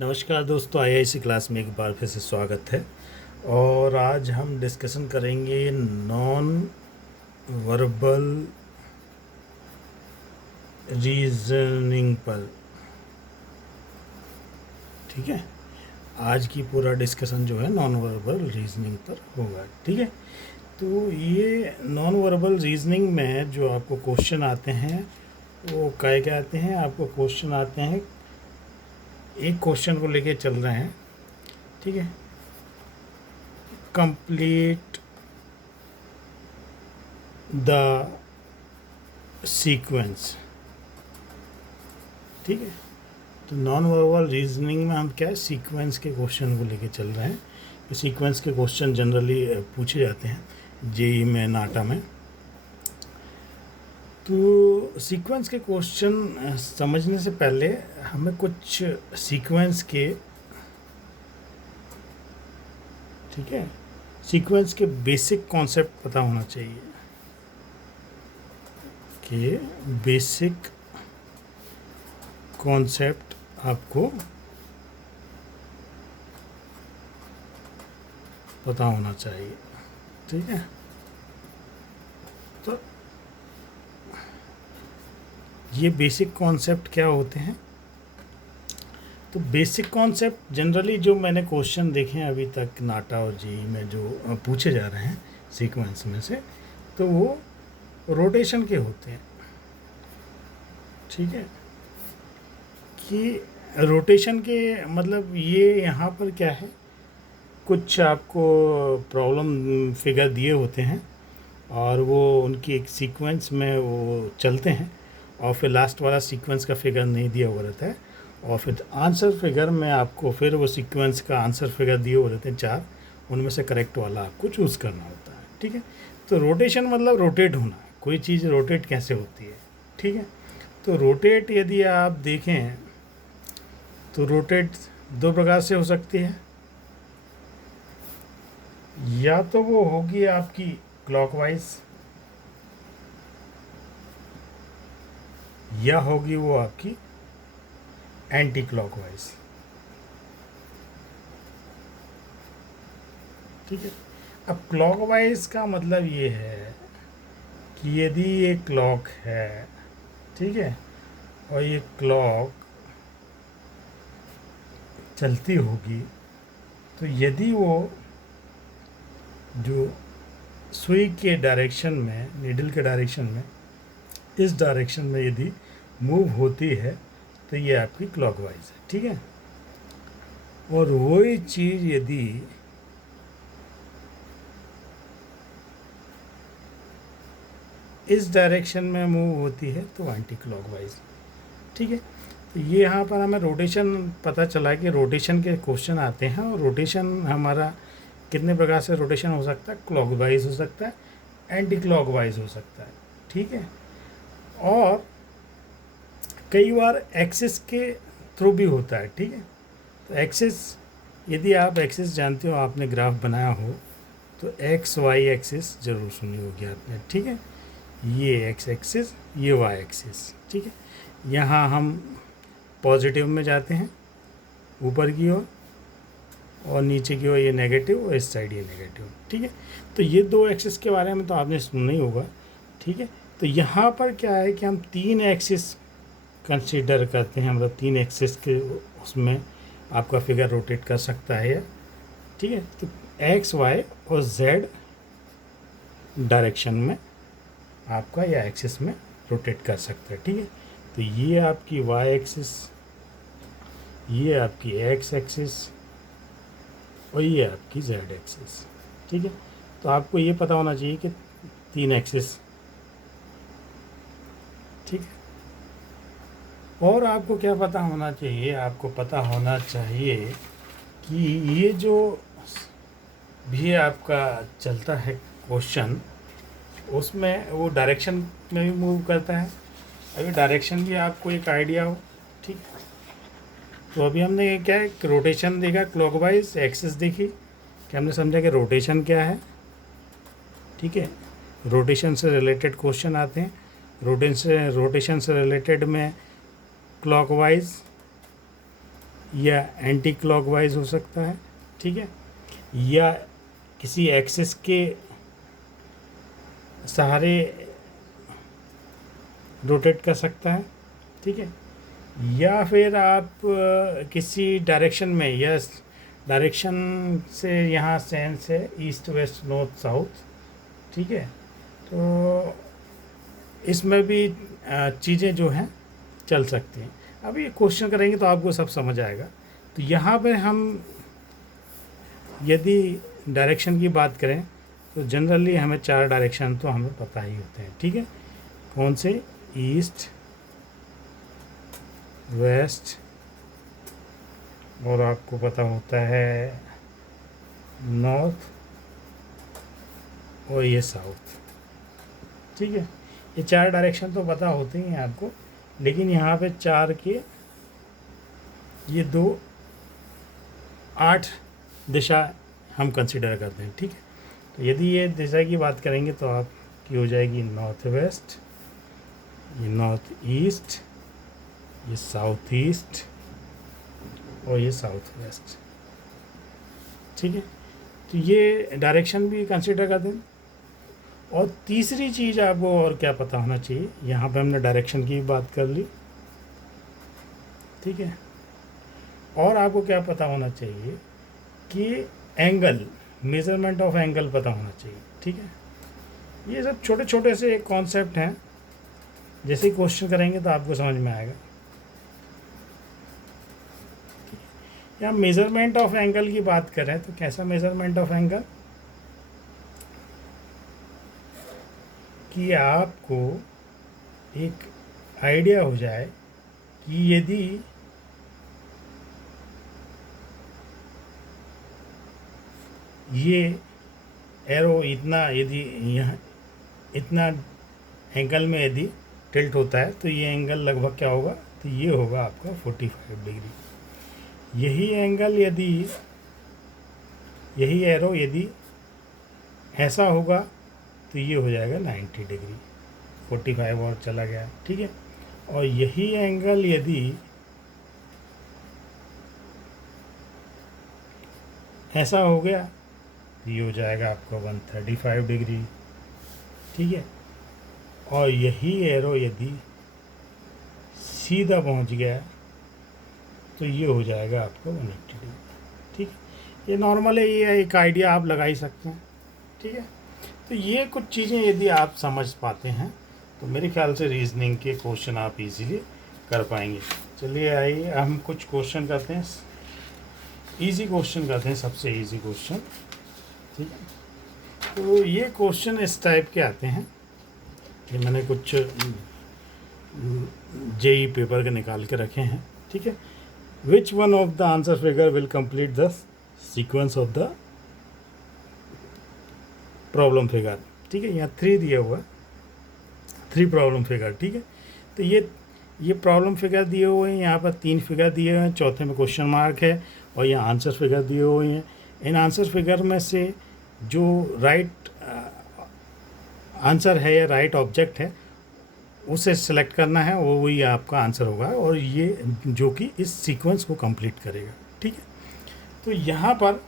नमस्कार दोस्तों, IIC class में एक बार फिर से स्वागत है। और आज हम डिस्कशन करेंगे नॉन वर्बल रीजनिंग पर। ठीक है, आज की पूरा डिस्कशन जो है नॉन वर्बल रीजनिंग पर होगा। ठीक है, तो ये नॉन वर्बल रीजनिंग में जो आपको क्वेश्चन आते हैं वो क्या आते हैं। आपको क्वेश्चन आते हैं, एक क्वेश्चन को लेके चल रहे हैं। ठीक है, कंप्लीट द सीक्वेंस। ठीक है, तो नॉन वर्बल रीजनिंग में हम क्या है, सीक्वेंस के क्वेश्चन को लेके चल रहे हैं। तो सीक्वेंस के क्वेश्चन जनरली पूछे जाते हैं जेई में, नाटा में। तो सीक्वेंस के क्वेश्चन समझने से पहले हमें कुछ सीक्वेंस के, ठीक है, सीक्वेंस के बेसिक कॉन्सेप्ट पता होना चाहिए कि बेसिक कॉन्सेप्ट आपको पता होना चाहिए। ठीक है, तो ये बेसिक कॉन्सेप्ट क्या होते हैं। तो बेसिक कॉन्सेप्ट जनरली जो मैंने क्वेश्चन देखे हैं अभी तक नाटा और जेई में जो पूछे जा रहे हैं सीक्वेंस में से, तो वो रोटेशन के होते हैं। ठीक है, कि रोटेशन के मतलब ये यहाँ पर क्या है, कुछ आपको प्रॉब्लम फिगर दिए होते हैं और वो उनकी एक सीक्वेंस में वो चलते हैं और फिर लास्ट वाला सीक्वेंस का फिगर नहीं दिया हुआ रहता है और फिर आंसर फिगर में आपको फिर वो सीक्वेंस का आंसर फिगर दिए हुए रहते हैं 4, उनमें से करेक्ट वाला आपको चूज़ करना होता है। ठीक है, तो रोटेशन मतलब रोटेट होना, कोई चीज़ रोटेट कैसे होती है। ठीक है, तो रोटेट यदि आप देखें तो रोटेट दो प्रकार से हो सकती है। या तो वो होगी आपकी क्लॉकवाइज, या होगी वो आपकी एंटी क्लॉकवाइज। ठीक है, अब क्लॉकवाइज का मतलब ये है कि यदि ये क्लॉक है, ठीक है, और ये क्लॉक चलती होगी, तो यदि वो जो सुई के डायरेक्शन में, नीडल के डायरेक्शन में, इस डायरेक्शन में यदि मूव होती है तो ये आपकी क्लॉकवाइज है। ठीक है, और वही चीज़ यदि इस डायरेक्शन में मूव होती है तो एंटी क्लॉकवाइज। ठीक है, तो ये यहाँ पर हमें रोटेशन पता चला कि रोटेशन के क्वेश्चन आते हैं और रोटेशन हमारा कितने प्रकार से रोटेशन हो सकता है। क्लॉकवाइज हो सकता है, एंटी क्लॉकवाइज हो सकता है। ठीक है, और कई बार एक्सिस के थ्रू भी होता है। ठीक है, तो एक्सिस, यदि आप एक्सिस जानते हो, आपने ग्राफ बनाया हो तो एक्स वाई एक्सिस ज़रूर सुनी होगी आपने। ठीक है, ये एक्स एक्सिस, ये वाई एक्सिस। ठीक है, यहाँ हम पॉजिटिव में जाते हैं ऊपर की ओर और नीचे की ओर ये नेगेटिव और इस साइड ये नेगेटिव। ठीक है, तो ये दो एक्सिस के बारे में तो आपने सुना ही होगा। ठीक है, तो यहाँ पर क्या है कि हम 3 एक्सिस कंसीडर करते हैं, मतलब 3 एक्सिस के उसमें आपका फिगर रोटेट कर सकता है। ठीक है, तो एक्स वाई और जेड डायरेक्शन में आपका या एक्सिस में रोटेट कर सकता है। ठीक है, तो ये आपकी वाई एक्सिस, ये आपकी एक्स एक्सिस और ये आपकी जेड एक्सिस। ठीक है, तो आपको ये पता होना चाहिए कि 3 एक्सिस। ठीक है, और आपको क्या पता होना चाहिए, आपको पता होना चाहिए कि ये जो भी आपका चलता है क्वेश्चन, उसमें वो डायरेक्शन में भी मूव करता है। अभी डायरेक्शन भी आपको एक आइडिया हो। ठीक, तो अभी हमने क्या है, रोटेशन देखा, क्लॉकवाइज एक्सिस देखी, कि हमने समझा कि रोटेशन क्या है। ठीक है, रोटेशन से रिलेटेड क्वेश्चन आते हैं। रोटेशन से रिलेटेड में क्लॉकवाइज या एंटी क्लॉकवाइज हो सकता है, ठीक है, या किसी एक्सिस के सहारे रोटेट कर सकता है, ठीक है, या फिर आप किसी डायरेक्शन में, या डायरेक्शन से यहाँ सेंस है ईस्ट वेस्ट नॉर्थ साउथ, ठीक है, तो इसमें भी चीज़ें जो हैं चल सकती हैं। अब ये क्वेश्चन करेंगे तो आपको सब समझ आएगा। तो यहाँ पे हम यदि डायरेक्शन की बात करें तो जनरली हमें 4 डायरेक्शन तो हमें पता ही होते हैं, ठीक है, कौन से, ईस्ट, वेस्ट, और आपको पता होता है नॉर्थ, और ये साउथ, ठीक है। ये 4 डायरेक्शन तो पता होते ही हैं आपको, लेकिन यहाँ पे 4 के ये 2 8 दिशा हम कंसिडर करते हैं, ठीक है। तो यदि ये दिशा की बात करेंगे तो आपकी हो जाएगी नॉर्थ वेस्ट, ये नॉर्थ ईस्ट, ये साउथ ईस्ट, और ये साउथ वेस्ट, ठीक है। तो ये डायरेक्शन भी कंसिडर करते हैं। और तीसरी चीज़ आपको और क्या पता होना चाहिए, यहाँ पे हमने डायरेक्शन की बात कर ली, ठीक है, और आपको क्या पता होना चाहिए कि एंगल, मेज़रमेंट ऑफ एंगल पता होना चाहिए, ठीक है। ये सब छोटे छोटे से कॉन्सेप्ट हैं, जैसे ही क्वेश्चन करेंगे तो आपको समझ में आएगा। या मेज़रमेंट ऑफ एंगल की बात करें तो कैसा मेज़रमेंट ऑफ एंगल, कि आपको एक आइडिया हो जाए कि यदि ये एरो इतना, यदि यहाँ इतना एंगल में यदि टिल्ट होता है तो ये एंगल लगभग क्या होगा, तो ये होगा आपका 45 डिग्री। यही एंगल यदि, यही एरो यदि ऐसा होगा तो ये हो जाएगा 90 डिग्री, 45 और चला गया, ठीक है। और यही एंगल यदि ऐसा हो गया तो ये हो जाएगा आपका 135 डिग्री, ठीक है। और यही एरो यदि सीधा पहुंच गया तो ये हो जाएगा आपका 180 डिग्री, ठीक है। ये नॉर्मल है, ये एक आइडिया आप लगा ही सकते हैं, ठीक है। तो ये कुछ चीज़ें यदि आप समझ पाते हैं तो मेरे ख्याल से रीजनिंग के क्वेश्चन आप इजीली कर पाएंगे। चलिए आइए हम कुछ क्वेश्चन करते हैं, इजी क्वेश्चन करते हैं, सबसे इजी क्वेश्चन, ठीक है। तो ये क्वेश्चन इस टाइप के आते हैं, ये मैंने कुछ जेई पेपर के निकाल के रखे हैं, ठीक है। Which one of the answer figure will complete the sequence of the problem figure, ठीक है। यहाँ 3 दिया हुआ, 3 प्रॉब्लम फिगर, ठीक है। तो ये प्रॉब्लम फिगर दिए हुए हैं, यहाँ पर 3 फिगर दिए हुए हैं, चौथे में क्वेश्चन मार्क है, और यहाँ आंसर फिगर दिए हुए हैं। इन आंसर फिगर में से जो राइट आंसर है या राइट ऑब्जेक्ट है उसे सेलेक्ट करना है, वो वही आपका आंसर होगा, और ये जो कि इस सीक्वेंस को कंप्लीट करेगा, ठीक है। तो यहाँ पर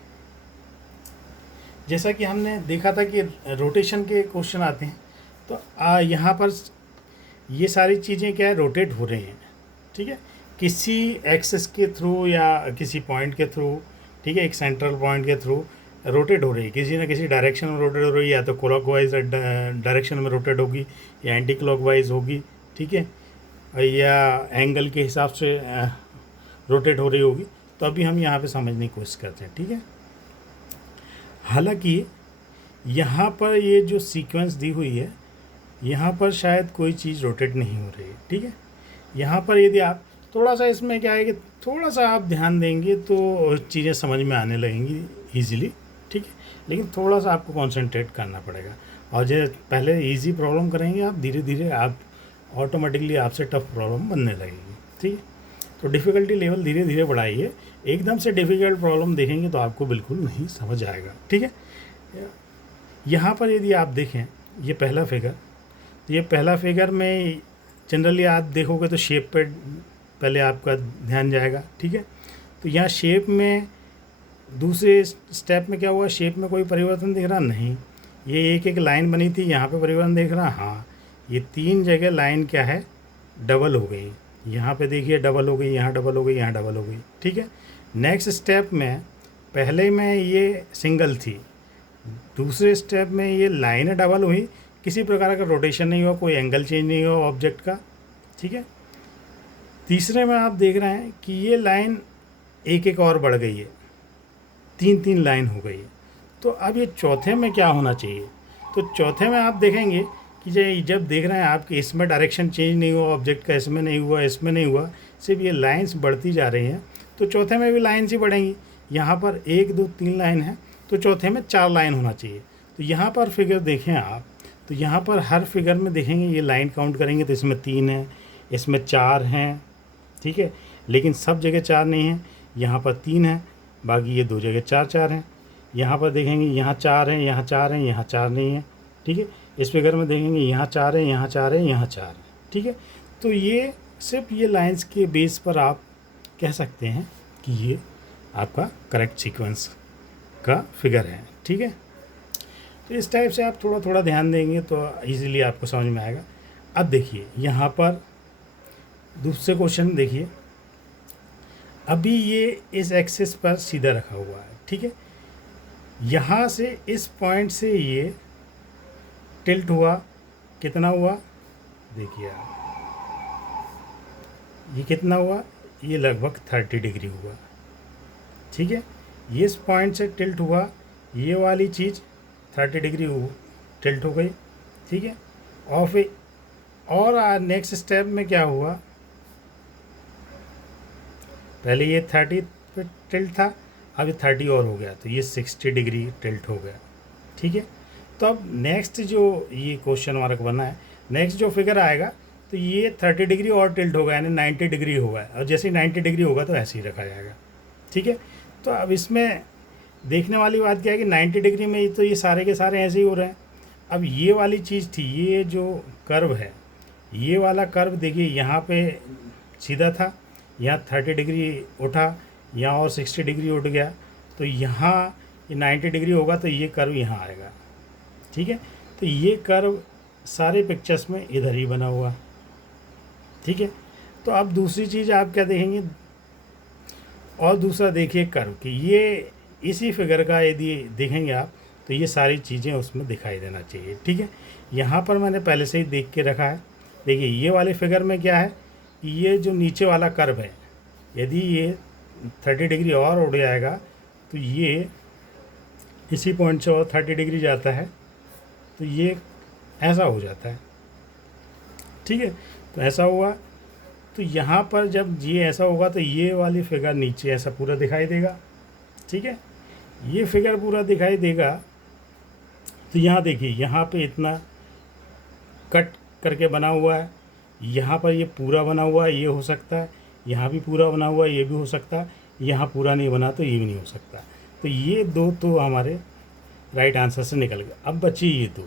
जैसा कि हमने देखा था कि रोटेशन के क्वेश्चन आते हैं, तो यहाँ पर ये सारी चीज़ें क्या है, रोटेट हो रही हैं, ठीक है, किसी एक्सिस के थ्रू या किसी पॉइंट के थ्रू, ठीक है, एक सेंट्रल पॉइंट के थ्रू रोटेट हो रही है, किसी न किसी डायरेक्शन में रोटेट हो रही है, या तो क्लॉकवाइज डायरेक्शन में रोटेट होगी या एंटी क्लॉकवाइज होगी, ठीक है, या एंगल के हिसाब से रोटेट हो रही होगी। तो अभी हम यहाँ पे समझने की कोशिश करते हैं, ठीक है। हालांकि यहाँ पर ये जो सीक्वेंस दी हुई है, यहाँ पर शायद कोई चीज़ रोटेट नहीं हो रही है, ठीक है। यहाँ पर यदि आप थोड़ा सा, इसमें क्या है कि थोड़ा सा आप ध्यान देंगे तो चीज़ें समझ में आने लगेंगी ईजीली, ठीक है, लेकिन थोड़ा सा आपको कंसंट्रेट करना पड़ेगा। और जो पहले इजी प्रॉब्लम करेंगे आप, धीरे धीरे आप ऑटोमेटिकली आपसे टफ प्रॉब्लम बनने लगेगी, ठीक है। तो डिफ़िकल्टी लेवल धीरे धीरे बढ़ाइए, एकदम से डिफ़िकल्ट प्रॉब्लम देखेंगे तो आपको बिल्कुल नहीं समझ आएगा, ठीक है। यहाँ पर यदि आप देखें ये पहला फिगर, तो ये पहला फिगर में जनरली आप देखोगे तो शेप पे पहले आपका ध्यान जाएगा, ठीक है। तो यहाँ शेप में दूसरे स्टेप में क्या हुआ, शेप में कोई परिवर्तन दिख रहा नहीं, ये एक एक लाइन बनी थी, यहाँ पे परिवर्तन दिख रहा, हाँ ये 3 जगह लाइन क्या है डबल हो गई, यहाँ पे देखिए डबल हो गई, यहाँ डबल हो गई, यहाँ डबल हो गई, ठीक है। नेक्स्ट स्टेप में पहले में ये सिंगल थी, दूसरे स्टेप में ये लाइन डबल हुई, किसी प्रकार का रोटेशन नहीं हुआ, कोई एंगल चेंज नहीं हुआ ऑब्जेक्ट का, ठीक है। तीसरे में आप देख रहे हैं कि ये लाइन एक एक और बढ़ गई है, 3 लाइन हो गई है। तो अब ये चौथे में क्या होना चाहिए, तो चौथे में आप देखेंगे कि जब देख रहे हैं आपके इसमें डायरेक्शन चेंज नहीं हुआ ऑब्जेक्ट का, इसमें नहीं हुआ, इसमें नहीं हुआ, सिर्फ ये लाइंस बढ़ती जा रही हैं, तो चौथे में भी लाइन्स ही बढ़ेंगी। यहाँ पर 1 2 3 लाइन है, तो चौथे में 4 लाइन होना चाहिए। तो यहाँ पर फिगर देखें आप, तो यहाँ पर हर फिगर में देखेंगे ये लाइन काउंट करेंगे तो इसमें 3 है, इसमें 4 हैं, ठीक है, लेकिन सब जगह 4 नहीं है, यहाँ पर 3 है, बाकी ये 2 जगह 4 हैं। यहाँ पर देखेंगे यहाँ 4 हैं, यहाँ 4 हैं, यहाँ 4 नहीं है, ठीक है। इस फिगर में देखेंगे यहाँ 4 है, यहाँ 4 है, यहाँ 4 है, ठीक है। तो ये सिर्फ ये लाइंस के बेस पर आप कह सकते हैं कि ये आपका करेक्ट सीक्वेंस का फिगर है, ठीक है। तो इस टाइप से आप थोड़ा थोड़ा ध्यान देंगे तो इजीली आपको समझ में आएगा। अब देखिए यहाँ पर दूसरे क्वेश्चन देखिए, अभी ये इस एक्सिस पर सीधा रखा हुआ है, ठीक है। यहाँ से इस पॉइंट से ये टिल्ट हुआ, कितना हुआ देखिए आप, ये कितना हुआ, ये लगभग 30 डिग्री हुआ, ठीक है। ये इस पॉइंट से टिल्ट हुआ, ये वाली चीज़ 30 डिग्री टिल्ट हो गई, ठीक है। और फिर और नेक्स्ट स्टेप में क्या हुआ, पहले ये 30 पे टिल्ट था, अब ये 30 और हो गया, तो ये 60 डिग्री टिल्ट हो गया, ठीक है। तो अब नेक्स्ट जो ये क्वेश्चन मार्क बना है, नेक्स्ट जो फिगर आएगा तो ये 30 डिग्री और टिल्ट होगा, यानी 90 डिग्री होगा, और जैसे ही 90 डिग्री होगा तो ऐसे ही रखा जाएगा, ठीक है। तो अब इसमें देखने वाली बात क्या है कि 90 डिग्री में तो ये सारे के सारे ऐसे ही हो रहे हैं। अब ये वाली चीज़ थी, ये जो कर्व है, ये वाला कर्व देखिए यहाँ पे सीधा था, यहाँ 30 डिग्री उठा, यहाँ और 60 डिग्री उठ गया, तो यहाँ ये 90 डिग्री होगा तो ये कर्व यहाँ आएगा, ठीक है। तो ये कर्व सारे पिक्चर्स में इधर ही बना हुआ, ठीक है। तो अब दूसरी चीज़ आप क्या देखेंगे, और दूसरा देखिए कर्व कि ये इसी फिगर का यदि देखेंगे आप तो ये सारी चीज़ें उसमें दिखाई देना चाहिए, ठीक है। यहाँ पर मैंने पहले से ही देख के रखा है, देखिए ये वाले फिगर में क्या है कि ये जो नीचे वाला कर्व है, यदि ये 30 डिग्री और उड़ जाएगा तो ये इसी पॉइंट से और 30 डिग्री जाता है, तो ये ऐसा हो जाता है, ठीक है। तो ऐसा हुआ, तो यहाँ पर जब ये ऐसा होगा तो ये वाली फिगर नीचे ऐसा पूरा दिखाई देगा, ठीक है। ये फिगर पूरा दिखाई देगा, तो यहाँ देखिए यहाँ पे इतना कट करके बना हुआ है, यहाँ पर ये पूरा बना हुआ है, ये हो सकता है, यहाँ भी पूरा बना हुआ है, ये भी हो सकता है, यहाँ पूरा नहीं बना तो ये भी नहीं हो सकता। तो ये 2 तो हमारे राइट आंसर से निकल गए। अब बची ये 2,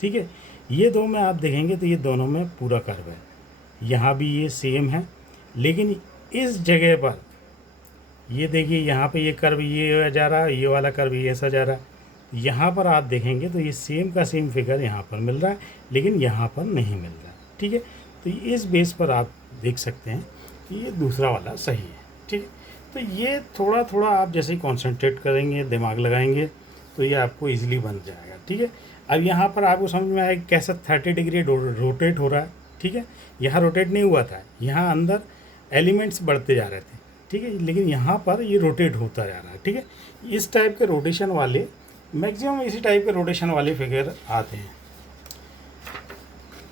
ठीक है। ये 2 में आप देखेंगे तो ये दोनों में पूरा कर्व है, यहाँ भी ये सेम है, लेकिन इस जगह पर ये देखिए यहाँ पे ये कर्व ये जा रहा है, ये वाला कर्व ये ऐसा जा रहा है, यहाँ पर आप देखेंगे तो ये सेम का सेम फिगर यहाँ पर मिल रहा है, लेकिन यहाँ पर नहीं मिल रहा, ठीक है। तो इस बेस पर आप देख सकते हैं कि ये दूसरा वाला सही है, ठीक है। तो ये थोड़ा थोड़ा आप जैसे ही कॉन्सेंट्रेट करेंगे, दिमाग लगाएंगे, तो ये आपको ईजिली बन जाएगा, ठीक है। अब यहाँ पर आपको समझ में आएगा कैसा 30 डिग्री रोटेट हो रहा है, ठीक है। यहाँ रोटेट नहीं हुआ था, यहाँ अंदर एलिमेंट्स बढ़ते जा रहे थे, ठीक है, लेकिन यहाँ पर ये रोटेट होता जा रहा है, ठीक है। इस टाइप के रोटेशन वाले मैक्सिमम इसी टाइप के रोटेशन वाले फिगर आते हैं।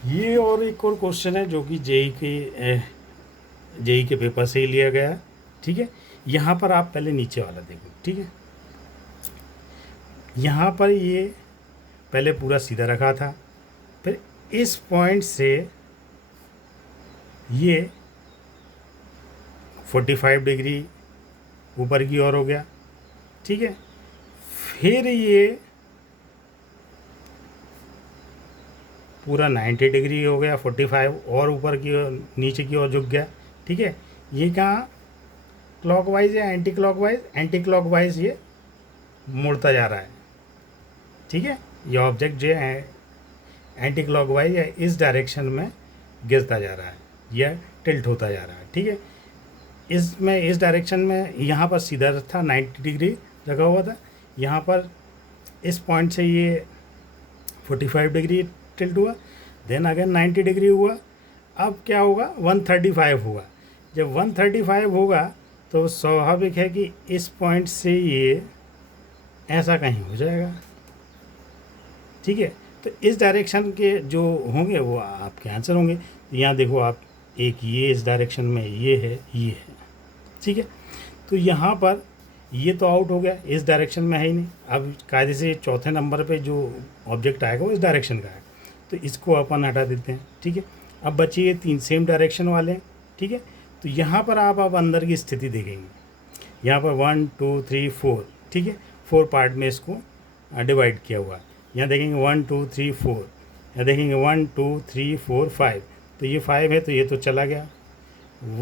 ये और एक और क्वेश्चन है जो कि जेई के पेपर से ही लिया गया है, ठीक है। यहाँ पर आप पहले नीचे वाला देखो, ठीक है। यहाँ पर ये पहले पूरा सीधा रखा था, फिर इस पॉइंट से ये 45 डिग्री ऊपर की ओर हो गया, ठीक है। फिर ये पूरा 90 डिग्री हो गया, 45 और ऊपर की ओर नीचे की ओर झुक गया, ठीक है। ये कहाँ क्लॉकवाइज या एंटी क्लॉकवाइज, एंटी क्लॉकवाइज ये मुड़ता जा रहा है, ठीक है। ये ऑब्जेक्ट जो है एंटी क्लॉकवाइज या इस डायरेक्शन में गिरता जा रहा है या टिल्ट होता जा रहा है, ठीक है। इसमें इस डायरेक्शन में यहाँ पर सीधा था 90 डिग्री लगा हुआ था, यहाँ पर इस पॉइंट से ये 45 डिग्री टिल्ट हुआ, देन अगेन 90 डिग्री हुआ। अब क्या होगा, 135 होगा। जब 135 होगा तो स्वाभाविक है कि इस पॉइंट से ये ऐसा कहीं हो जाएगा, ठीक है। तो इस डायरेक्शन के जो होंगे वो आपके आंसर होंगे। यहाँ देखो आप, एक ये इस डायरेक्शन में ये है, ठीक है। तो यहाँ पर ये तो आउट हो गया, इस डायरेक्शन में है ही नहीं। अब कायदे से चौथे नंबर पे जो ऑब्जेक्ट आएगा वो इस डायरेक्शन का है, तो इसको अपन हटा देते हैं, ठीक है। अब बचे ये 3 सेम डायरेक्शन वाले, ठीक है। तो यहाँ पर आप अब अंदर की स्थिति देखेंगे, यहाँ पर 1 2 3 4, ठीक है, 4 पार्ट में इसको डिवाइड किया हुआ है। यहाँ देखेंगे 1 2 3 4, यहाँ देखेंगे 1 2 3 4 5, तो ये 5 है तो ये तो चला गया,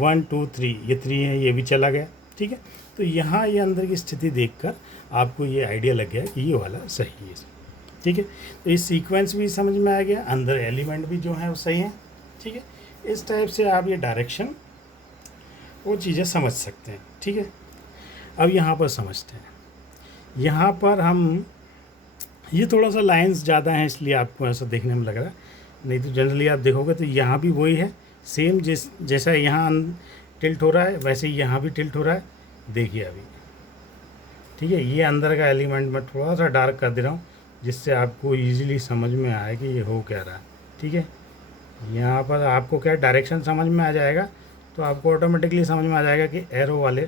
1 2 3 ये 3 है, ये भी चला गया, ठीक है। तो यहाँ ये अंदर की स्थिति देखकर आपको ये आइडिया लग गया कि ये वाला सही है, ठीक है। तो इस सीक्वेंस भी समझ में आ गया, अंदर एलिमेंट भी जो है वो सही है, ठीक है। इस टाइप से आप ये डायरेक्शन वो चीज़ें समझ सकते हैं, ठीक है। अब यहाँ पर समझते हैं, यहाँ पर हम ये थोड़ा सा लाइंस ज़्यादा हैं इसलिए आपको ऐसा देखने में लग रहा है, नहीं तो जनरली आप देखोगे तो यहाँ भी वही है सेम, जैसा यहाँ टिल्ट हो रहा है वैसे ही यहाँ भी टिल्ट हो रहा है। देखिए अभी, ठीक है, ये अंदर का एलिमेंट मैं थोड़ा सा डार्क कर दे रहा हूँ जिससे आपको इजीली समझ में आए कि ये हो क्या रहा है, ठीक है। यहाँ पर आपको क्या डायरेक्शन समझ में आ जाएगा तो आपको ऑटोमेटिकली समझ में आ जाएगा कि एरो वाले।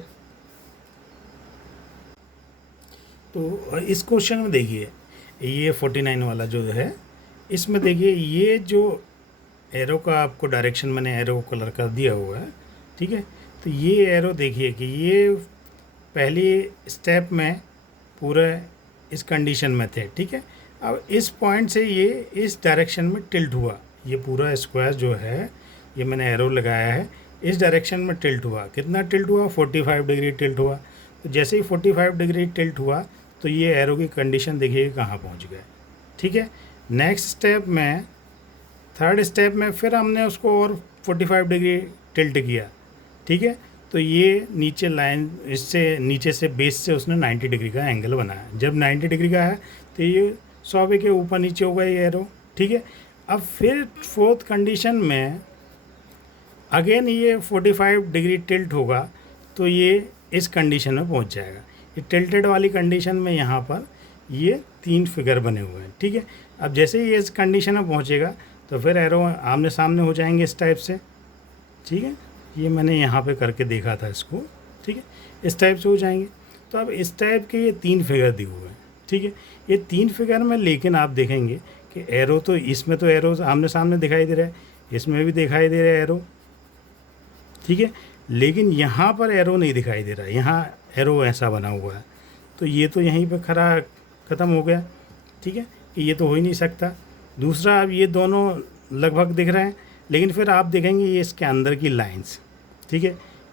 तो इस क्वेश्चन में देखिए ये 49 वाला जो है, इसमें देखिए ये जो एरो का आपको डायरेक्शन मैंने एरो कलर कर दिया हुआ है, ठीक है। तो ये एरो देखिए कि ये पहली स्टेप में पूरा इस कंडीशन में थे, ठीक है। अब इस पॉइंट से ये इस डायरेक्शन में टिल्ट हुआ, ये पूरा स्क्वायर जो है ये मैंने एरो लगाया है, इस डायरेक्शन में टिल्ट हुआ। कितना टिल्ट हुआ, 45 डिग्री टिल्ट हुआ। तो जैसे ही 45 डिग्री टिल्ट हुआ तो ये एरो की कंडीशन देखिए कहाँ पहुँच गए, ठीक है। नेक्स्ट स्टेप में, थर्ड स्टेप में फिर हमने उसको और 45 डिग्री टिल्ट किया, ठीक है। तो ये नीचे लाइन, इससे नीचे से बेस से उसने 90 डिग्री का एंगल बनाया। जब 90 डिग्री का है तो ये स्वाभाविक के ऊपर नीचे होगा ये एरो, ठीक है। अब फिर फोर्थ कंडीशन में अगेन ये 45 डिग्री टिल्ट होगा तो ये इस कंडीशन में पहुंच जाएगा। ये टिल्टेड वाली कंडीशन में यहाँ पर ये 3 फिगर बने हुए हैं, ठीक है। अब जैसे ही ये इस कंडीशन में पहुँचेगा तो फिर एरो आमने सामने हो जाएंगे इस टाइप से, ठीक है। ये मैंने यहाँ पे करके देखा था इसको, ठीक है, इस टाइप से हो जाएंगे। तो अब इस टाइप के ये 3 फिगर दिए हुए हैं, ठीक है। ये 3 फिगर में लेकिन आप देखेंगे कि एरो तो इसमें तो एरो आमने सामने दिखाई दे रहा है, इसमें भी दिखाई दे रहा है एरो, ठीक है। लेकिन यहाँ पर एरो नहीं दिखाई दे रहा है, यहाँ एरो ऐसा बना हुआ है। तो ये तो यहीं पे खरा ख़त्म हो गया, ठीक है, कि ये तो हो ही नहीं सकता। दूसरा, अब ये दोनों लगभग दिख रहे हैं, लेकिन फिर आप देखेंगे ये इसके अंदर की लाइंस, ठीक है,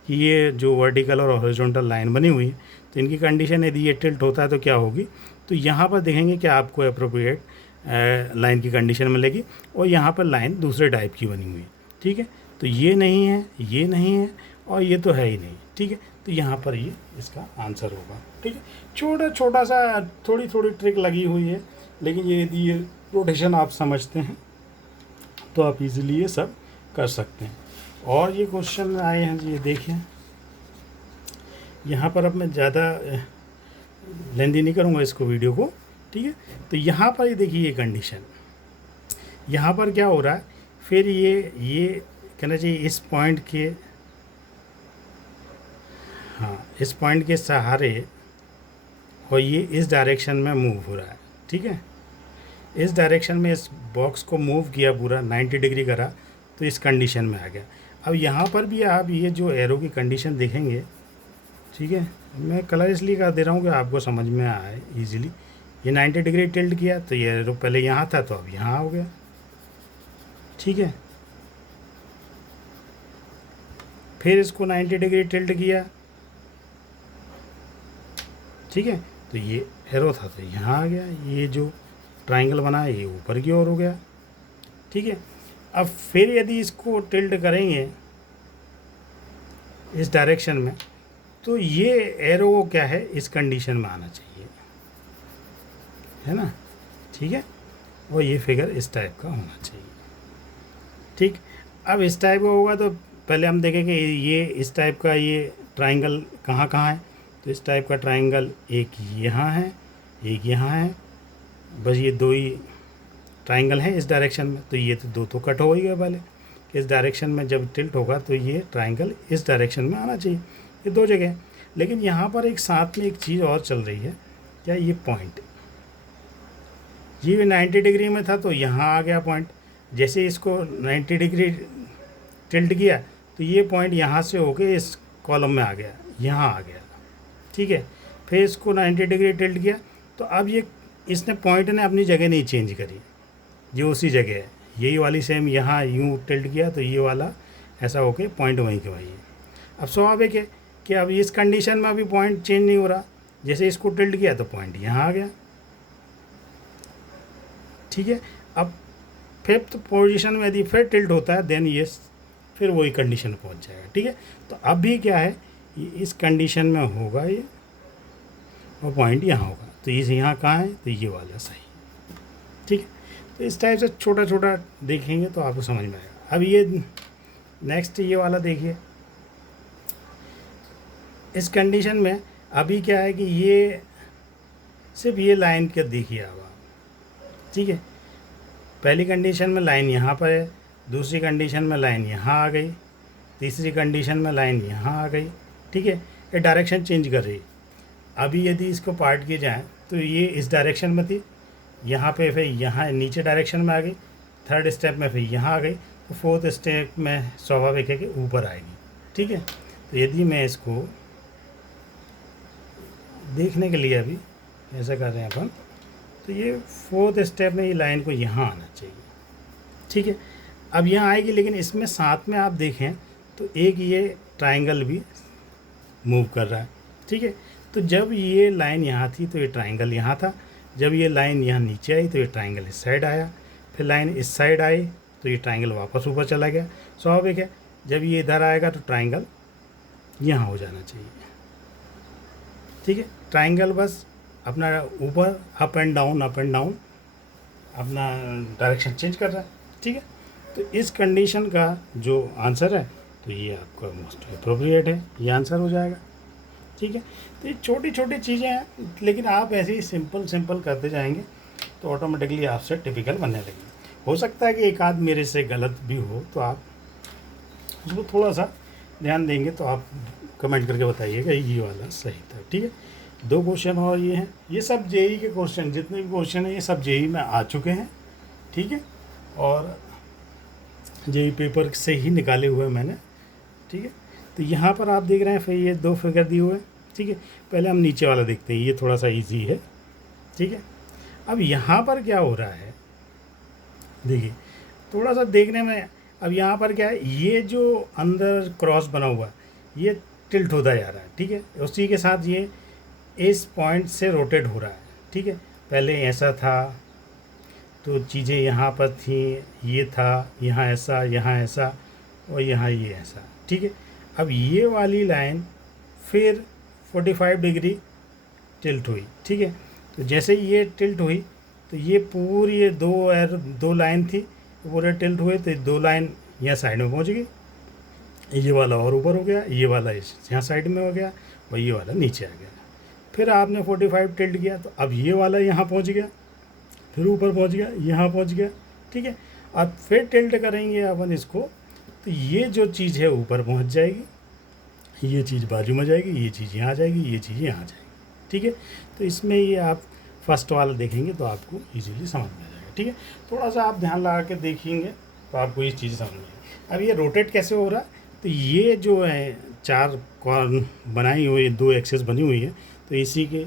कि ये जो वर्टिकल और हॉरिजॉन्टल लाइन बनी हुई है तो इनकी कंडीशन यदि ये टिल्ट होता है तो क्या होगी। तो यहाँ पर देखेंगे कि आपको अप्रोप्रिएट लाइन की कंडीशन मिलेगी, और यहाँ पर लाइन दूसरे टाइप की बनी हुई है, ठीक है। तो ये नहीं है, ये नहीं है, और ये तो है ही नहीं, ठीक है। तो यहाँ पर ये इसका आंसर होगा, ठीक है। छोटा सा थोड़ी ट्रिक लगी हुई है, लेकिन ये यदि ये रोटेशन आप समझते हैं तो आप इजीली ये सब कर सकते हैं। और ये क्वेश्चन आए हैं जी, ये देखिए यहाँ पर। अब मैं ज़्यादा लेंदी नहीं करूँगा इसको, वीडियो को, ठीक है। तो यहाँ पर ये देखिए ये कंडीशन, यहाँ पर क्या हो रहा है, फिर ये कहना चाहिए इस पॉइंट के, हाँ, इस पॉइंट के सहारे, और ये इस डायरेक्शन में मूव हो रहा है, ठीक है। इस डायरेक्शन में इस बॉक्स को मूव किया, पूरा 90 डिग्री करा, तो इस कंडीशन में आ गया। अब यहाँ पर भी आप ये जो एरो की कंडीशन देखेंगे, ठीक है, मैं कलर इसलिए कर दे रहा हूँ कि आपको समझ में आए इजीली। ये 90 डिग्री टिल्ट किया तो ये एरो पहले यहाँ था तो अब यहाँ हो गया, ठीक है। फिर इसको 90 डिग्री टिल्ट किया ठीक है। तो ये एरो था तो यहाँ आ गया, ये जो ट्राइंगल बना है ये ऊपर की ओर हो गया, ठीक है। अब फिर यदि इसको टिल्ट करेंगे इस डायरेक्शन में, तो ये एरो को क्या है, इस कंडीशन में आना चाहिए, है ना, ठीक है। और ये फिगर इस टाइप का होना चाहिए, ठीक। अब इस टाइप का होगा तो पहले हम देखेंगे ये इस टाइप का ये ट्राइंगल कहाँ कहाँ है। तो इस टाइप का ट्राइंगल एक यहाँ है, एक यहाँ है, बस ये दो ही ट्राइंगल हैं इस डायरेक्शन में। तो ये तो दो तो कट हो ही गया पहले, इस डायरेक्शन में जब टिल्ट होगा तो ये ट्राइंगल इस डायरेक्शन में आना चाहिए, ये दो जगह। लेकिन यहाँ पर एक साथ में एक चीज़ और चल रही है, क्या, ये पॉइंट, ये भी 90 डिग्री में था तो यहाँ आ गया पॉइंट। जैसे इसको 90 डिग्री टिल्ट किया तो ये पॉइंट यहाँ से होके इस कॉलम में आ गया, यहाँ आ गया, ठीक है। फिर इसको 90 डिग्री टिल्ट किया तो अब ये इसने पॉइंट ने अपनी जगह नहीं चेंज करी, जो उसी जगह है, यही वाली सेम यहाँ यूँ टिल्ट किया तो ये वाला ऐसा होके पॉइंट वहीं के वहीं है। अब स्वाभाविक है कि अब इस कंडीशन में अभी पॉइंट चेंज नहीं हो रहा, जैसे इसको टिल्ट किया तो पॉइंट यहाँ आ गया, ठीक है। अब फिफ्थ पोजीशन में यदि फिर टिल्ट होता है देन ये फिर वही कंडीशन पहुंच जाएगा, ठीक है। तो अभी क्या है, ये इस कंडीशन में होगा ये, और पॉइंट यहाँ होगा, तो इस यहाँ कहाँ है, तो ये वाला सही, ठीक है। तो इस टाइप से छोटा छोटा देखेंगे तो आपको समझ में आएगा। अब ये नेक्स्ट ये वाला देखिए, इस कंडीशन में अभी क्या है कि ये सिर्फ ये लाइन का देखिए अब आप, ठीक है। पहली कंडीशन में लाइन यहाँ पर है, दूसरी कंडीशन में लाइन यहाँ आ गई, तीसरी कंडीशन में लाइन यहाँ आ गई, ठीक है। ये डायरेक्शन चेंज कर रही है। अभी यदि इसको पार्ट किए जाए तो ये इस डायरेक्शन में थी, यहाँ पे फिर यहाँ नीचे डायरेक्शन में आ गई, थर्ड स्टेप में फिर यहाँ आ गई, तो फोर्थ स्टेप में स्वाभाविक है कि ऊपर आएगी, ठीक है। तो यदि मैं इसको देखने के लिए अभी ऐसा कर रहे हैं अपन, तो ये फोर्थ स्टेप में ये लाइन को यहाँ आना चाहिए, ठीक है। अब यहाँ आएगी, लेकिन इसमें साथ में आप देखें तो एक ये ट्राइंगल भी मूव कर रहा है, ठीक है। तो जब ये लाइन यहाँ थी तो ये ट्राइंगल यहाँ था, जब ये लाइन यहाँ नीचे आई तो ये ट्राइंगल इस साइड आया, फिर लाइन इस साइड आई तो ये ट्राइंगल वापस ऊपर चला गया। स्वाभाविक है जब ये इधर आएगा तो ट्राइंगल यहाँ हो जाना चाहिए, ठीक है। ट्राइंगल बस अपना ऊपर अप एंड डाउन अपना डायरेक्शन चेंज कर रहा है, ठीक है। तो इस कंडीशन का जो आंसर है तो ये आपका मोस्ट अप्रोप्रिएट है, ये आंसर हो जाएगा, ठीक है। तो ये छोटी छोटी चीज़ें हैं, लेकिन आप ऐसे ही सिंपल करते जाएंगे तो ऑटोमेटिकली आपसे टिपिकल बनने लगेगी। हो सकता है कि एक आध मेरे से गलत भी हो, तो आप उसको थोड़ा सा ध्यान देंगे तो आप कमेंट करके बताइएगा ये वाला सही था, ठीक है। दो क्वेश्चन और ये हैं, ये सब जेई के क्वेश्चन, जितने भी क्वेश्चन हैं ये सब जेई में आ चुके हैं, ठीक है। और जेई पेपर से ही निकाले हुए मैंने, ठीक है। तो यहाँ पर आप देख रहे हैं फिर ये दो फिगर दिए हुए हैं, ठीक है। पहले हम नीचे वाला देखते हैं, ये थोड़ा सा इजी है, ठीक है। अब यहाँ पर क्या हो रहा है देखिए, थोड़ा सा देखने में, अब यहाँ पर क्या है, ये जो अंदर क्रॉस बना हुआ है ये टिल्ट होता जा रहा है, ठीक है। उसी के साथ ये इस पॉइंट से रोटेट हो रहा है, ठीक है। पहले ऐसा था तो चीज़ें यहाँ पर थी, ये था, यहाँ ऐसा और यहाँ ये ऐसा, ठीक है। अब ये वाली लाइन फिर 45 डिग्री टिल्ट हुई, ठीक है। तो जैसे ये टिल्ट हुई तो ये पूरी ये दो लाइन थी, पूरे टिल्ट हुए तो दो लाइन यहाँ साइड में पहुँच गई, ये वाला और ऊपर हो गया, ये वाला यहाँ साइड में हो गया और ये वाला नीचे आ गया। फिर आपने 45 टिल्ट किया तो अब ये वाला यहाँ पहुँच गया, फिर ऊपर पहुँच गया, यहाँ पहुँच गया, ठीक है। अब फिर टिल्ट करेंगे अपन इसको तो ये जो चीज़ है ऊपर पहुँच जाएगी, ये चीज़ बाजू में जाएगी, ये चीज़ यहाँ जाएगी, ये चीज़ यहाँ जाएगी, ठीक है। तो इसमें ये आप फर्स्ट वाला देखेंगे तो आपको इजीली समझ में आ जाएगा, ठीक है। थोड़ा सा आप ध्यान लगा के देखेंगे तो आपको ये चीज़ समझ में आएगी। अब ये रोटेट कैसे हो रहा है, तो ये जो है चार कॉर्न बनाई हुई, दो एक्सेस बनी हुई है, तो इसी के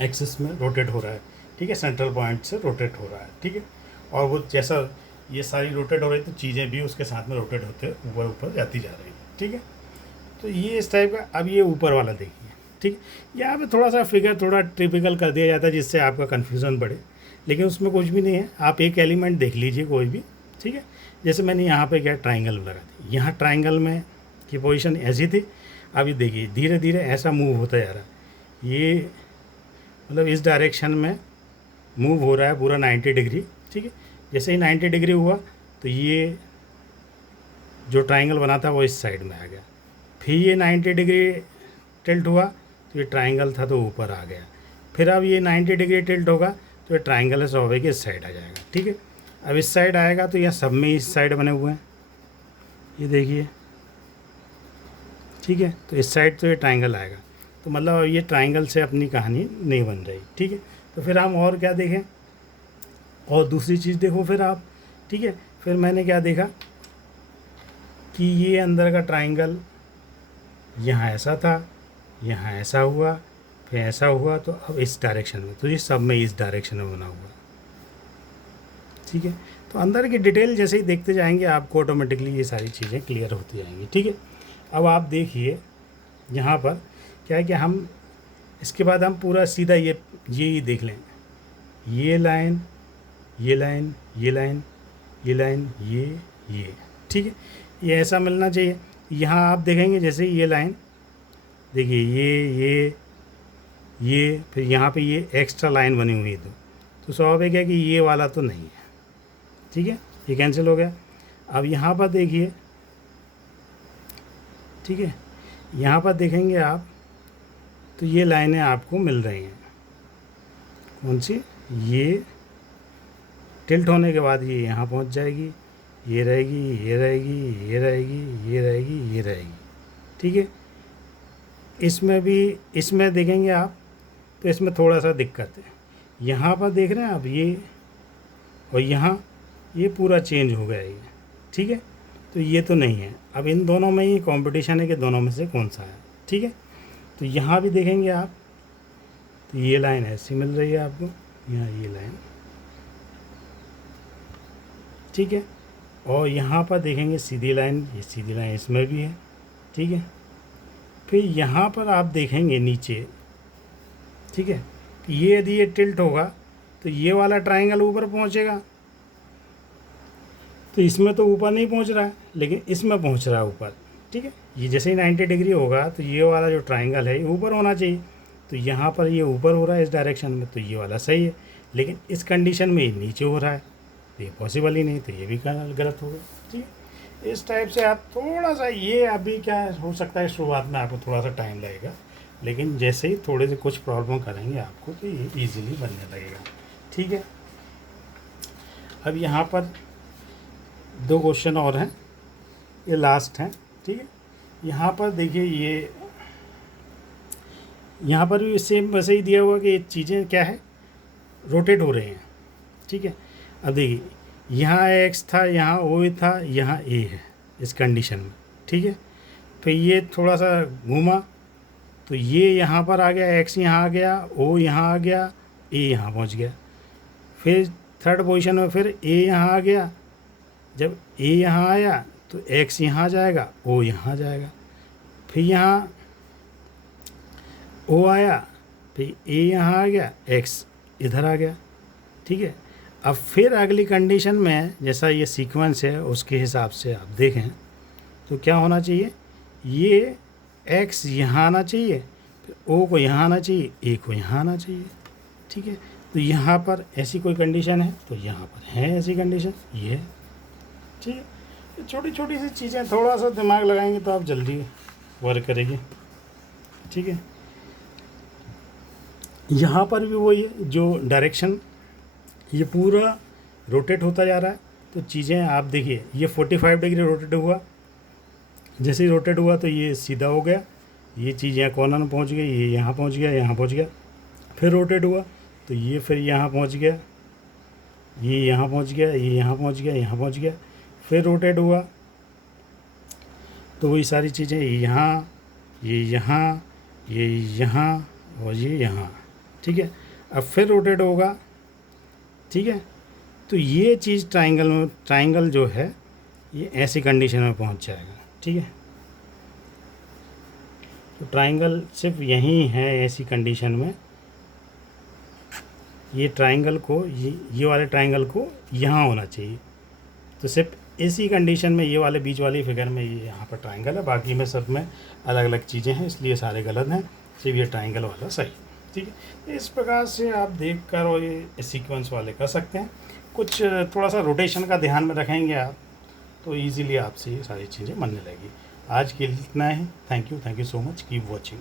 एक्सेस में रोटेट हो रहा है, ठीक है। सेंट्रल पॉइंट से रोटेट हो रहा है, ठीक है। और वो जैसा ये सारी रोटेट हो रही तो चीज़ें भी उसके साथ में रोटेट होते ऊपर ऊपर जाती जा रही है, ठीक है। तो ये इस टाइप का। अब ये ऊपर वाला देखिए, ठीक है। यहाँ पे थोड़ा सा फिगर थोड़ा टिपिकल कर दिया जाता है जिससे आपका कन्फ्यूज़न बढ़े, लेकिन उसमें कुछ भी नहीं है। आप एक एलिमेंट देख लीजिए कोई भी, ठीक है। जैसे मैंने यहाँ पे क्या ट्राइंगल लगा दी, यहाँ ट्राइंगल में की पोजीशन ऐसी थी। अभी देखिए धीरे धीरे ऐसा मूव होता जा रहा है, ये मतलब इस डायरेक्शन में मूव हो रहा है पूरा 90 डिग्री, ठीक है। जैसे ही 90 डिग्री हुआ तो ये जो ट्राइंगल बना था वो इस साइड में आ गया। फिर ये 90 डिग्री टिल्ट हुआ तो ये ट्राइंगल था तो ऊपर आ गया। फिर अब ये 90 डिग्री टिल्ट होगा तो ये ट्राइंगल है सॉवे के इस साइड आ जाएगा, ठीक है। अब इस साइड आएगा तो यह सब में इस साइड बने हुए हैं, ये देखिए, ठीक है। तो इस साइड तो ये ट्राइंगल आएगा, तो मतलब अब ये ट्राइंगल से अपनी कहानी नहीं बन रही, ठीक है। तो फिर हम और क्या देखें, और दूसरी चीज़ देखो फिर आप, ठीक है। फिर मैंने क्या देखा कि ये अंदर का ट्राइंगल यहाँ ऐसा था, यहाँ ऐसा हुआ, फिर ऐसा हुआ, तो अब इस डायरेक्शन में, तो ये सब में इस डायरेक्शन में बना हुआ, ठीक है। तो अंदर की डिटेल जैसे ही देखते जाएंगे आपको ऑटोमेटिकली ये सारी चीज़ें क्लियर होती जाएंगी, ठीक है। अब आप देखिए यहाँ पर क्या है कि हम इसके बाद हम पूरा सीधा ये ही देख लें, ये लाइन, ये लाइन, ये लाइन, ये लाइन, ये, ठीक है। ये ऐसा मिलना चाहिए। यहाँ आप देखेंगे जैसे ये लाइन देखिए, ये फिर यहाँ पे ये एक्स्ट्रा लाइन बनी हुई है, तो स्वाभाविक है कि ये वाला तो नहीं है, ठीक है, ये कैंसिल हो गया। अब यहाँ पर देखिए, ठीक है, यहाँ पर देखेंगे आप तो ये लाइनें आपको मिल रही हैं, कौन सी, ये टिल्ट होने के बाद ये यहाँ पहुँच जाएगी, ये रहेगी, ये रहेगी, ये रहेगी, ये रहेगी, ये रहेगी, ठीक है। इसमें देखेंगे आप तो इसमें थोड़ा सा दिक्कत है। यहाँ पर देख रहे हैं आप ये, और यहाँ ये पूरा चेंज हो गया ये, ठीक है। तो ये तो नहीं है। अब इन दोनों में ही कंपटीशन है कि दोनों में से कौन सा है, ठीक है। तो यहाँ भी देखेंगे आप तो ये लाइन ऐसी मिल रही है आपको, यहाँ ये लाइन, ठीक है। और यहाँ पर देखेंगे सीधी लाइन, ये सीधी लाइन इसमें भी है, ठीक है। फिर यहाँ पर आप देखेंगे नीचे, ठीक है, कि ये यदि ये टिल्ट होगा तो ये वाला ट्राइंगल ऊपर पहुँचेगा, तो इसमें तो ऊपर नहीं पहुँच रहा है लेकिन इसमें पहुँच रहा है ऊपर, ठीक है। ये जैसे ही 90 डिग्री होगा तो ये वाला जो ट्राइंगल है ये ऊपर होना चाहिए, तो यहाँ पर ये ऊपर हो रहा है इस डायरेक्शन में, तो ये वाला सही है। लेकिन इस कंडीशन में ये नीचे हो रहा है तो ये पॉसिबल ही नहीं, तो ये भी गलत होगा, ठीक है। इस टाइप से आप थोड़ा सा, ये अभी क्या हो सकता है शुरुआत में आपको थोड़ा सा टाइम लगेगा, लेकिन जैसे ही थोड़े से कुछ प्रॉब्लम करेंगे आपको तो ये ईजिली बनने लगेगा, ठीक है। अब यहाँ पर 2 क्वेश्चन और हैं, ये लास्ट हैं, ठीक है। यहाँ पर देखिए ये यहाँ पर भी सेम वैसे ही दिया हुआ कि ये चीज़ें क्या है, रोटेट हो रही हैं, ठीक है। अब देखिए यहाँ एक्स था, यहाँ ओ था, यहाँ ए है इस कंडीशन में, ठीक है। फिर ये थोड़ा सा घूमा तो ये यहाँ पर आ गया, एक्स यहाँ आ गया, ओ यहाँ आ गया, ए यहाँ पहुँच गया। फिर थर्ड पोजीशन में फिर ए यहाँ आ गया, जब ए यहाँ आया तो एक्स यहाँ जाएगा, ओ यहाँ जाएगा। फिर यहाँ ओ आया, फिर ए यहाँ आ गया, एक्स इधर आ गया, ठीक है। अब फिर अगली कंडीशन में जैसा ये सीक्वेंस है उसके हिसाब से आप देखें तो क्या होना चाहिए, ये एक्स यहाँ आना चाहिए, फिर ओ को यहाँ आना चाहिए, ए को यहाँ आना चाहिए, ठीक है। तो यहाँ पर ऐसी कोई कंडीशन है तो यहाँ पर है ऐसी कंडीशन, ये है, ठीक है। छोटी छोटी सी चीज़ें थोड़ा सा दिमाग लगाएंगे तो आप जल्दी वर्क करेंगे, ठीक है। यहाँ पर भी वही है, जो डायरेक्शन ये पूरा रोटेट होता जा रहा है, तो चीज़ें आप देखिए ये 45 डिग्री रोटेट हुआ, जैसे ही रोटेट हुआ तो ये सीधा हो गया, ये चीज़ यहाँ कॉर्नर में पहुँच गई, ये यहाँ पहुँच गया, यहाँ पहुँच गया। फिर रोटेट हुआ तो ये फिर यहाँ पहुँच गया, ये यहाँ पहुँच गया, ये यहाँ पहुँच गया, यहाँ पहुँच गया। फिर रोटेट हुआ तो वही सारी चीज़ें यहाँ, ये यहाँ, ये यहाँ और ये यहाँ, ठीक है। अब फिर रोटेट होगा, ठीक है। तो ये चीज़ ट्राइंगल जो है ये ऐसी कंडीशन में पहुंच जाएगा, ठीक है। तो ट्राइंगल सिर्फ यहीं है ऐसी कंडीशन में, ये ट्राइंगल को ये वाले ट्राइंगल को यहाँ होना चाहिए। तो सिर्फ इसी कंडीशन में ये वाले बीच वाली फिगर में ये यहाँ पर ट्राइंगल है, बाकी में सब में अलग अलग चीज़ें हैं, इसलिए सारे गलत हैं, सिर्फ ये ट्राइंगल वाला सही। ठीक है, इस प्रकार से आप देख कर और ये सीक्वेंस वाले कर सकते हैं। कुछ थोड़ा सा रोटेशन का ध्यान में रखेंगे आप तो ईज़िली आपसे ये सारी चीज़ें बनने लगेगी। आज के लिए इतना ही। Thank you so much, keep watching.